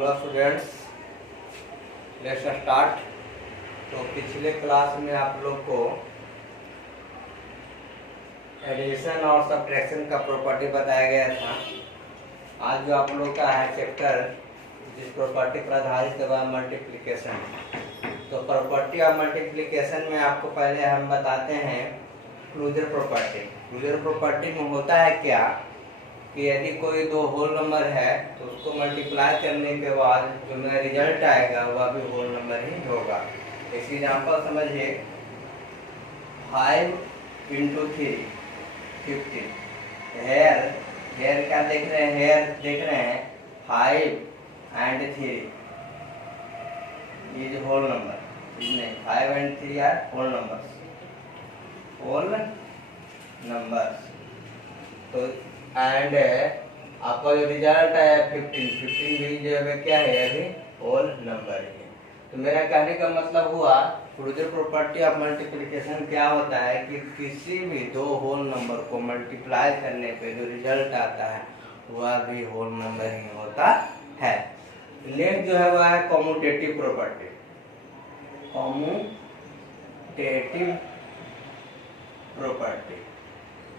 Hello students, let's start. तो पिछले class में आप लोग को एडिशन और सब्ट्रैक्शन का प्रॉपर्टी बताया गया था। आज जो आप लोग का है चैप्टर जिस प्रॉपर्टी पर आधारित है मल्टीप्लिकेशन। तो प्रॉपर्टी ऑफ मल्टीप्लिकेशन में आपको पहले हम बताते हैं क्लोजर प्रॉपर्टी। क्लोजर प्रॉपर्टी में होता है क्या कि यदि कोई दो होल नंबर है तो उसको मल्टीप्लाई करने के बाद जो मेरा रिजल्ट आएगा वह भी होल नंबर ही होगा। इस एग्जाम्पल समझिए 5 इंटू 3 15। हेयर हेयर क्या देख रहे हैं? हेयर देख रहे हैं 5 एंड 3 इज होल नंबर। नहीं, 5 एंड 3 आर होल नंबर्स। तो एंड आपका जो रिजल्ट है 15 भी जो है क्या है? अभी होल नंबर है। तो मेरा कहने का मतलब हुआ क्लोजर प्रॉपर्टी ऑफ मल्टीप्लिकेशन क्या होता है कि किसी भी दो होल नंबर को मल्टीप्लाई करने पे जो रिजल्ट आता है वह भी होल नंबर ही होता है। नेक्स्ट जो है वह है कॉम्यूटेटिव प्रॉपर्टी।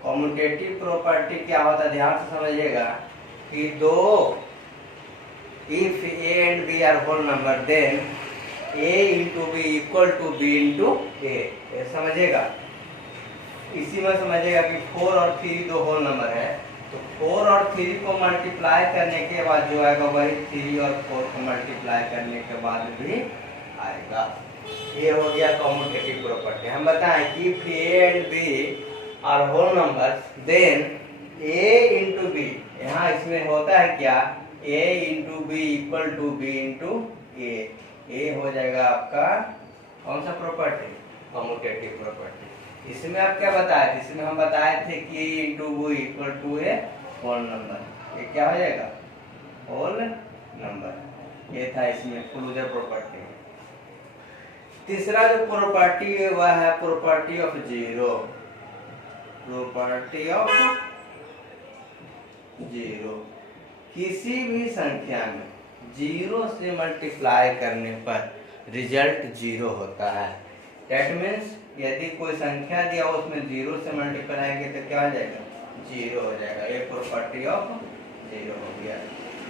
कॉम्यूटेटिव प्रॉपर्टी क्या होता है? ध्यान से समझिएगा कि दो if A and B are whole number then A into B equal to B into A. समझिएगा, इसी में समझिएगा कि 4 और 3 दो होल नंबर है तो 4 और 3 को मल्टीप्लाई करने के बाद जो आएगा वही 3 और 4 को मल्टीप्लाई करने के बाद भी आएगा। ये हो गया कॉम्यूटेटिव प्रॉपर्टी। हम बताएं कि if A and B are whole numbers then A into B, यहाँ इसमें होता है क्या? A into B equal to B into A हो जाएगा आपका कौन सा प्रॉपर्टी? Commutative property. इसमें आप क्या बताए थे? इसमें हम बताए थे कि A into B equal to A whole number. ये क्या हो जाएगा? Whole number. ये था इसमें क्लोजर प्रॉपर्टी। तीसरा जो प्रॉपर्टी है वह है property of zero. Property of zero, किसी भी संख्या में जीरो से मल्टीप्लाई करने पर रिजल्ट जीरो होता है। दैट मीन्स यदि कोई संख्या दिया हो उसमें जीरो से मल्टीप्लाई करेंगे तो क्या हो जाएगा? जीरो हो जाएगा। ये प्रॉपर्टी ऑफ जीरो हो गया।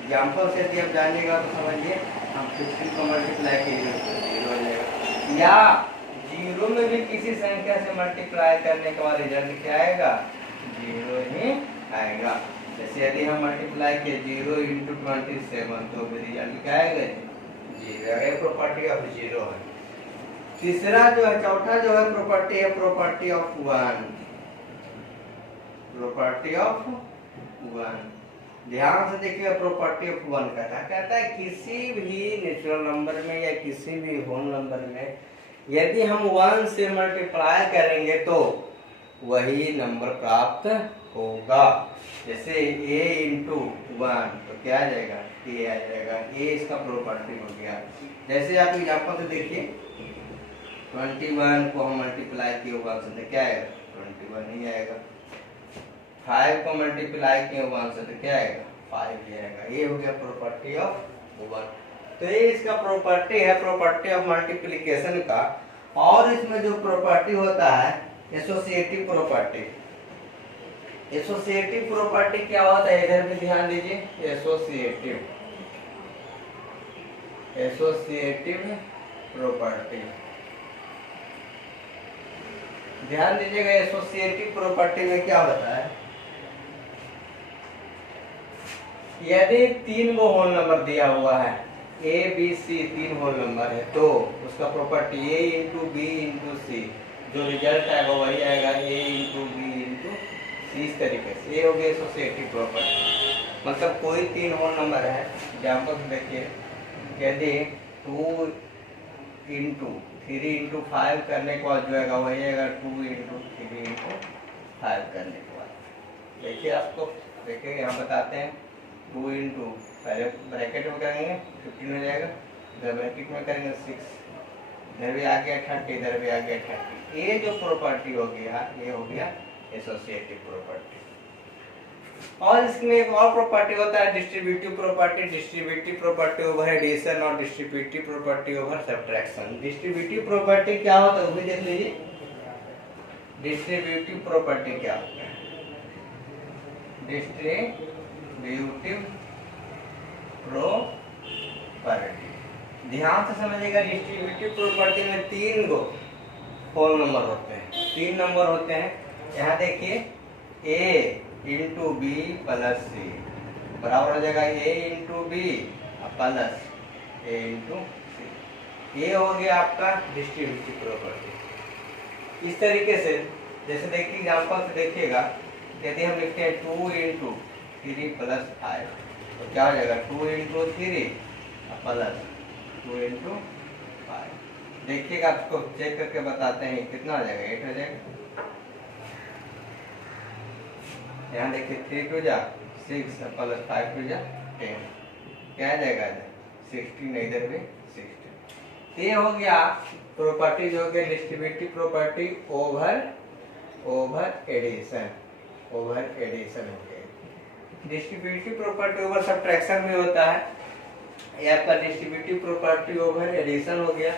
एग्जाम्पल से यदि आप जानिएगा तो समझिए, हम 15 को मल्टीप्लाई कीजिए तो जीरो हो जाएगा। या जीरो में भी किसी संख्या से मल्टीप्लाई करने के बाद रिजल्ट क्या आएगा? जीरो ही आएगा। जैसे यदि हम मल्टीप्लाई किए 0 इंटू 27 तो भी रिजल्ट क्या आएगा? जीरो। ये प्रॉपर्टी ऑफ जीरो है। तीसरा जो है, चौथा जो है प्रॉपर्टी है प्रॉपर्टी ऑफ 1। प्रॉपर्टी ऑफ 1, ध्यान से देखिए प्रॉपर्टी ऑफ 1 कहता है किसी भी नेचुरल नंबर में या किसी भी होल नंबर में यदि हम 1 से मल्टीप्लाई करेंगे तो वही नंबर प्राप्त होगा। जैसे a इंटू 1 तो क्या आ जाएगा? a आ जाएगा। a इसका प्रॉपर्टी हो गया। जैसे आप एग्जाम्पल से देखिए 21 को हम मल्टीप्लाई किए 1 से तो क्या आएगा? 21 ही आएगा। 5 को मल्टीप्लाई किए 1 से तो क्या आएगा? 5 ही आएगा। ये हो गया प्रॉपर्टी ऑफ 1। तो ये इसका प्रॉपर्टी है प्रॉपर्टी ऑफ मल्टीप्लिकेशन का। और इसमें जो प्रॉपर्टी होता है एसोसिएटिव प्रॉपर्टी। एसोसिएटिव प्रॉपर्टी क्या होता है? इधर भी ध्यान दीजिए। एसोसिएटिव प्रॉपर्टी ध्यान दीजिएगा। एसोसिएटिव प्रॉपर्टी में क्या होता है? यदि 3 वो होल नंबर दिया हुआ है A B C, 3 whole number है तो उसका property A into B into C, जो रिजल्ट आएगा वही आएगा A into B into C. इस तरीके से ये हो गया एसोसिएटिव प्रॉपर्टी। मतलब कोई 3 होल नंबर है, एग्जाम्पल देखिए यदि 2 इंटू 3 इंटू 5 करने के बाद जो आएगा वही आएगा 2 इंटू 3 इंटू 5 करने के बाद। देखिए आपको देखिए यहाँ बताते हैं 2 इंटू, पहले ब्रैकेट में करेंगे 15 हो जाएगा, इधर ब्रैकेट में करेंगे 6, इधर भी आ गया 30, इधर भी आ गया 30। ये जो प्रॉपर्टी हो गया ये हो गया एसोसिएटिव प्रॉपर्टी। और इसमें एक और प्रॉपर्टी होता है डिस्ट्रीब्यूटिव प्रॉपर्टी ओवर एडिशन और distributive property over subtraction. Distributive property क्या होता है वो भी देख लीजिए। डिस्ट्रीब्यूटिव प्रॉपर्टी क्या होता है? डिस्ट्रीब्यूटिव प्रॉपर्टी ध्यान से समझिएगा। डिस्ट्रीब्यूटिव प्रॉपर्टी में 3 गो होल नंबर होते हैं, 3 नंबर होते हैं। यहाँ देखिए a into B plus C बराबर हो जाएगा a into B plus a into C. ये हो गया आपका डिस्ट्रीब्यूटिव प्रॉपर्टी। इस तरीके से जैसे देखिए एग्जाम्पल से देखिएगा, यदि हम लिखते हैं 2 इंटू 3 प्लस 5 तो क्या हो जाएगा 2 इंटू 3 प्लस 2 इंटू 5। देखिएगा, आपको चेक करके बताते हैं कितना आ जाएगा। 8 हो जाएगा। यहाँ देखिए 3 टू जा 6 प्लस 5 टू जा 10 क्या आ जाएगा 16, इधर भी 16। ये हो गया प्रॉपर्टी जो हो गया डिस्ट्रीब्यूटिव प्रॉपर्टी ओवर एडिशन हो गया। डिस्ट्रीब्यूटिव प्रॉपर्टी ओवर सब्ट्रैक्शन भी होता है। ये आपका डिस्ट्रीब्यूटिव प्रॉपर्टी ओवर एडिशन हो गया।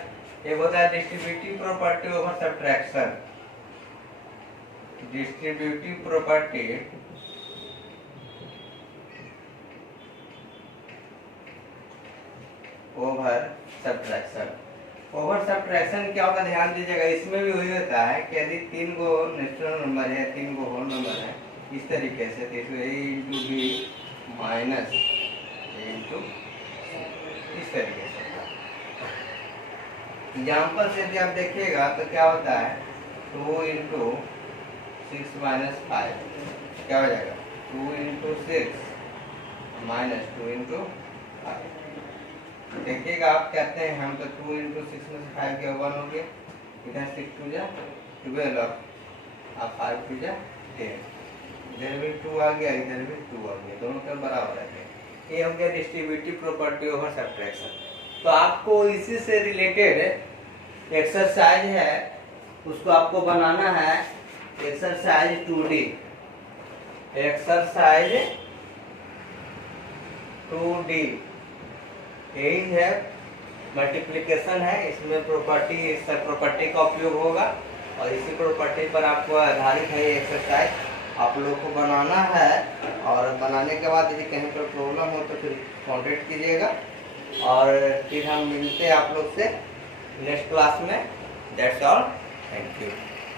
ये होता है distributive property over subtraction. Distributive property over subtraction क्या होगा ध्यान दीजिएगा। इसमें भी वही होता है कि यदि 3 गो नेचुरल नंबर है, 3 गो होल नंबर है इस तरीके से, तो इसमें a into B minus a into इस तरीके से। एग्जाम्पल से यदि आप देखिएगा तो क्या होता है 2 इंटू 6 माइनस 5 क्या हो जाएगा 2 इंटू 6 माइनस 2 इंटू 5। देखिएगा आप कहते हैं हम तो 2 इंटू 6 में से 5 गया 1 हो गया, इधर 6 टू जा 12 और 5 टू जा 10, इधर भी 2 आ गया, इधर भी 2 आ गया, दोनों का बराबर आ गया। ये हो गया डिस्ट्रीब्यूटिव प्रॉपर्टी ओवर सब्ट्रैक्शन। तो आपको इसी से रिलेटेड एक्सरसाइज है, उसको आपको बनाना है। एक्सरसाइज 2D, एक्सरसाइज 2D यही है, मल्टीप्लिकेशन है। इसमें प्रॉपर्टी का उपयोग होगा और इसी प्रॉपर्टी पर आपको आधारित है ये एक्सरसाइज। आप लोग को बनाना है और बनाने के बाद यदि कहीं पर प्रॉब्लम हो तो फिर कॉन्टेक्ट कीजिएगा और फिर हम मिलते हैं आप लोग से नेक्स्ट क्लास में। That's all, thank you.